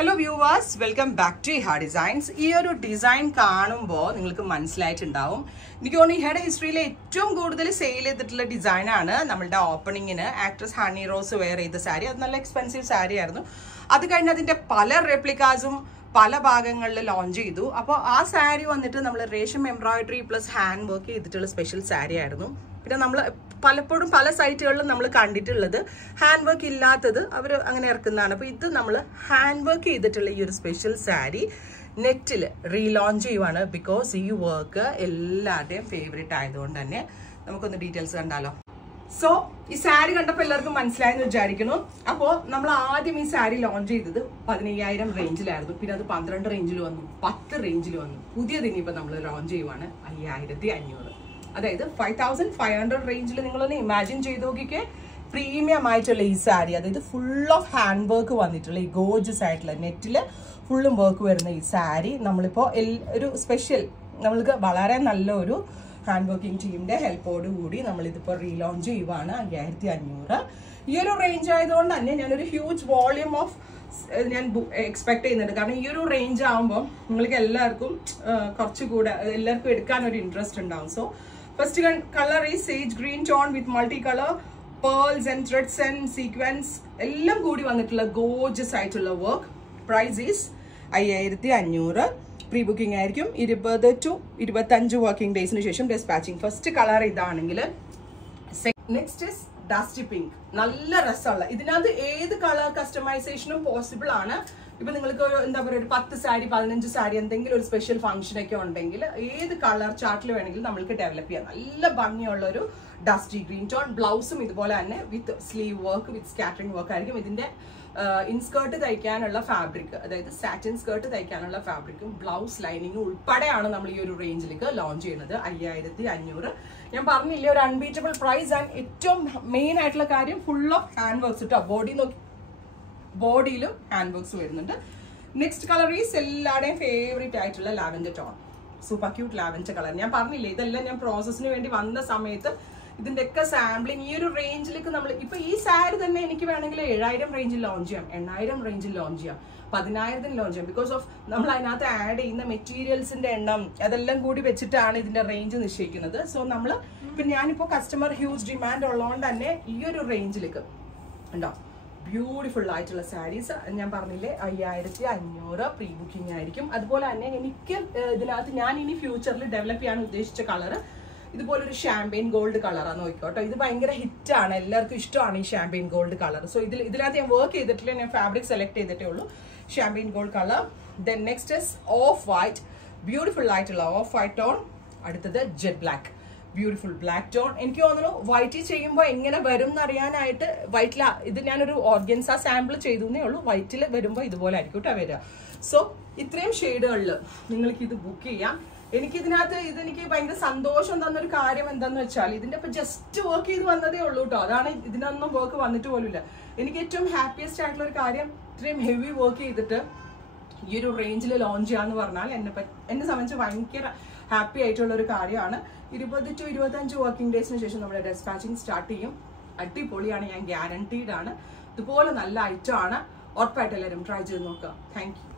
Hello viewers, welcome back to Iha Designs. This design കാണുമ്പോൾ നിങ്ങൾക്ക് മനസ്സിലായിട്ടുണ്ടാവും. എനിക്ക് തോന്നുന്നു ഇഹയുടെ ഹിസ്റ്ററിയിലെ ഏറ്റവും കൂടുതൽ സെയിൽ ചെയ്തിട്ടുള്ള ഡിസൈൻ ആണ് നമ്മളുടെ ഓപ്പണിങ്ങിന് ആക്ട്രസ് ഹണി റോസ് വെയർ ചെയ്ത സാരി. അത് നല്ല എക്സ്പെൻസീവ് സാരി ആയിരുന്നു. അത് കഴിഞ്ഞ് അതിന്റെ പല റെപ്ലിക്കാസും പല ഭാഗങ്ങളിൽ ലോഞ്ച് ചെയ്തു. അപ്പോൾ ആ സാരി വന്നിട്ട് നമ്മൾ resham embroidery plus hand work ചെയ്തിട്ടുള്ള സ്പെഷ്യൽ സാരി ആയിരുന്നു. പിന്നെ നമ്മൾ പലപ്പോഴും പല സൈറ്റുകളിലും നമ്മൾ കണ്ടിട്ടുള്ളത് ഹാൻഡ് വർക്ക് ഇല്ലാത്തത് അവർ അങ്ങനെ ഇറക്കുന്നതാണ്. അപ്പോൾ ഇത് നമ്മൾ ഹാൻഡ് വർക്ക് ചെയ്തിട്ടുള്ള ഈ ഒരു സ്പെഷ്യൽ സാരി നെറ്റിൽ റീലോഞ്ച് ചെയ്യുവാണ്. ബിക്കോസ് ഈ വർക്ക് എല്ലാവരുടെയും ഫേവറേറ്റ് ആയതുകൊണ്ട് തന്നെ നമുക്കൊന്ന് ഡീറ്റെയിൽസ് കണ്ടാലോ. സോ ഈ സാരി കണ്ടപ്പോൾ എല്ലാവർക്കും മനസ്സിലായെന്ന് വിചാരിക്കുന്നു. അപ്പോൾ നമ്മൾ ആദ്യം ഈ സാരി ലോഞ്ച് ചെയ്തത് 15,000 റേഞ്ചിലായിരുന്നു. പിന്നെ അത് 12 റേഞ്ചിൽ വന്നു, 10 റേഞ്ചിൽ വന്നു. പുതിയത് ഇനിയിപ്പോൾ നമ്മൾ ലോഞ്ച് ചെയ്യുവാണ് 5,500. അതായത് 5,500 റേഞ്ചിൽ നിങ്ങളൊന്ന് ഇമാജിൻ ചെയ്ത് നോക്കിക്കേ. പ്രീമിയം ആയിട്ടുള്ള ഈ സാരി, അതായത് ഫുൾ ഓഫ് ഹാൻഡ് വർക്ക് വന്നിട്ടുള്ള ഈ ഗോർജസ് ആയിട്ടുള്ള നെറ്റിൽ ഫുള്ളും വർക്ക് വരുന്ന ഈ സാരി നമ്മളിപ്പോൾ ഒരു സ്പെഷ്യൽ നമ്മൾക്ക് വളരെ നല്ലൊരു ഹാൻഡ് വർക്കിംഗ് ടീമിന്റെ ഹെൽപ്പോട് കൂടി നമ്മളിതിപ്പോൾ റീലോഞ്ച് ചെയ്യുവാണ് 5,500. ഈ ഒരു റേഞ്ച് ആയതുകൊണ്ട് തന്നെ ഞാനൊരു ഹ്യൂജ് വോളിയം ഓഫ് ഞാൻ എക്സ്പെക്ട് ചെയ്യുന്നുണ്ട്. കാരണം ഈ ഒരു റേഞ്ച് ആകുമ്പോൾ നിങ്ങൾക്ക് എല്ലാവർക്കും കുറച്ചുകൂടെ എല്ലാവർക്കും എടുക്കാൻ ഒരു ഇൻട്രസ്റ്റ് ഉണ്ടാവും. സോ ഫസ്റ്റ് കളർ ഈ sage green tone with multi colour pearls and threads and sequins എല്ലാം കൂടി വന്നിട്ടുള്ള ഗോർജസ് ആയിട്ടുള്ള work. Price is 5,500. Pre booking ആയിരിക്കും. 20 to 25 വർക്കിംഗ് ഡേയ്സിന് ശേഷം ഡെസ്പാച്ചിങ്. ഫസ്റ്റ് കളർ ഇതാണെങ്കിൽ നെക്സ്റ്റ് ഇസ് ഡസ്റ്റി പിങ്ക്. നല്ല രസമുള്ള, ഇതിനകത്ത് ഏത് കളർ കസ്റ്റമൈസേഷനും പോസിബിൾ ആണ്. ഇപ്പൊ നിങ്ങൾക്ക് എന്താ പറയുക, ഒരു 10 സാരി 15 സാരി എന്തെങ്കിലും ഒരു സ്പെഷ്യൽ ഫംഗ്ഷൻ ഒക്കെ ഉണ്ടെങ്കിൽ ഏത് കളർ ചാർട്ടിൽ വേണമെങ്കിലും നമ്മൾക്ക് ഡെവലപ്പ് ചെയ്യാം. നല്ല ഭംഗിയുള്ള ഒരു ഡസ്റ്റി ഗ്രീൻ ടോൺ. ബ്ലൗസും ഇതുപോലെ തന്നെ with sleeve work with scattering work ആയിരിക്കും. ഇതിന്റെ ഇൻസ്കേർട്ട് തയ്ക്കാനുള്ള ഫാബ്രിക്, അതായത് സാറ്റിൻ സ്കേർട്ട് തയ്ക്കാനുള്ള ഫാബ്രിക്കും ബ്ലൗസ് ലൈനിങ്ങും ഉൾപ്പെടെയാണ് നമ്മൾ ഈ ഒരു റേഞ്ചിലേക്ക് ലോഞ്ച് ചെയ്യുന്നത് 5,500. ഞാൻ പറഞ്ഞില്ലേ ഒരു അൺബീറ്റബിൾ പ്രൈസ്. ആൻഡ് ഏറ്റവും മെയിൻ ആയിട്ടുള്ള കാര്യം ഫുൾ ഓഫ് ഹാൻഡ് വർക്ക്സ് ഇട്ടോ. ബോഡിയിലും ഹാൻഡ് വർക്ക്സ് വരുന്നുണ്ട്. നെക്സ്റ്റ് കളർ ഈസ് എല്ലാവരുടെയും ഫേവറേറ്റ് ആയിട്ടുള്ള lavender tone. Super cute lavender colour. ഞാൻ പറഞ്ഞില്ലേ ഇതെല്ലാം ഞാൻ പ്രോസസ്സിന് വേണ്ടി വന്ന സമയത്ത് ഇതിന്റെ ഒക്കെ സാമ്പിളിങ് ഈ ഒരു റേഞ്ചിലേക്ക് നമ്മൾ ഇപ്പൊ ഈ സാരി തന്നെ എനിക്ക് വേണമെങ്കിൽ 7,000 റേഞ്ചിൽ ലോഞ്ച് ചെയ്യാം, 8,000 റേഞ്ചിൽ ലോഞ്ച് ചെയ്യാം, 10,000 ലോഞ്ച് ചെയ്യാം. ബിക്കോസ് ഓഫ് നമ്മൾ അതിനകത്ത് ആഡ് ചെയ്യുന്ന മെറ്റീരിയൽസിന്റെ എണ്ണം അതെല്ലാം കൂടി വെച്ചിട്ടാണ് ഇതിന്റെ റേഞ്ച് നിശ്ചയിക്കുന്നത്. സോ നമ്മൾ ഇപ്പൊ ഞാനിപ്പോ കസ്റ്റമർ ഹ്യൂജ് ഡിമാൻഡ് ഉള്ളതുകൊണ്ട് തന്നെ ഈ ഒരു റേഞ്ചിലേക്ക് ഉണ്ടോ ബ്യൂട്ടിഫുൾ ആയിട്ടുള്ള സാരീസ് ഞാൻ പറഞ്ഞില്ലേ 5,500 പ്രീ ബുക്കിംഗ് ആയിരിക്കും. അതുപോലെ തന്നെ എനിക്ക് ഇതിനകത്ത് ഞാൻ ഇനി ഫ്യൂച്ചറിൽ ഡെവലപ്പ് ചെയ്യാൻ ഉദ്ദേശിച്ച കളർ ഇതുപോലൊരു ഷാമ്പെയിൻ ഗോൾഡ് കളറാണ്. നോക്കിക്കോട്ടോ, ഇത് ഭയങ്കര ഹിറ്റാണ്, എല്ലാവർക്കും ഇഷ്ടമാണ് ഈ ഷാമ്പെയിൻ ഗോൾഡ് കളർ. സോ ഇതിനകത്ത് ഞാൻ വർക്ക് ചെയ്തിട്ടില്ല, ഞാൻ ഫാബ്രിക് സെലക്ട് ചെയ്തിട്ടേ ഉള്ളൂ. Champagne gold colour. Then next is of white, beautiful ആയിട്ടുള്ള ഓഫ് വൈറ്റ് ടോൺ. അടുത്തത് jet black, beautiful black tone. എനിക്ക് തോന്നുന്നു വൈറ്റിൽ ചെയ്യുമ്പോൾ എങ്ങനെ വരും എന്നറിയാനായിട്ട് വൈറ്റിൽ ഇത് ഞാനൊരു ഓർഗൻസ സാമ്പിൾ ചെയ്തു എന്നേ ഉള്ളൂ. വൈറ്റിൽ വരുമ്പോൾ ഇതുപോലെ ആയിരിക്കും കേട്ടോ വരിക. സോ ഇത്രയും ഷെയ്ഡുകളിൽ നിങ്ങൾക്ക് ഇത് ബുക്ക് ചെയ്യാം. എനിക്കിതിനകത്ത് ഇതെനിക്ക് ഭയങ്കര സന്തോഷം തന്നൊരു കാര്യം എന്താന്ന് വെച്ചാൽ ഇതിന്റെ ഇപ്പൊ ജസ്റ്റ് വർക്ക് ചെയ്ത് വന്നതേ ഉള്ളൂ കേട്ടോ. അതാണ് ഇതിനൊന്നും വർക്ക് വന്നിട്ട് പോലുമില്ല. എനിക്ക് ഏറ്റവും ഹാപ്പിയസ്റ്റ് ആയിട്ടുള്ള ഒരു കാര്യം ഇത്രയും ഹെവി വർക്ക് ചെയ്തിട്ട് ഈ ഒരു റേഞ്ചിൽ ലോഞ്ച് ചെയ്യാന്ന് പറഞ്ഞാൽ എന്നെ സംബന്ധിച്ച് ഭയങ്കര ഹാപ്പി ആയിട്ടുള്ള ഒരു കാര്യമാണ്. 20 to 25 വർക്കിംഗ് ഡേയ്സിന് ശേഷം നമ്മുടെ ഡെസ്പാച്ചിങ് സ്റ്റാർട്ട് ചെയ്യും. അടിപൊളിയാണ്, ഞാൻ ഗ്യാരണ്ടീഡ് ആണ്. ഇതുപോലെ നല്ല ഐറ്റം ആണ്. ഉറപ്പായിട്ട് എല്ലാവരും ട്രൈ ചെയ്ത് നോക്കുക. Thank you.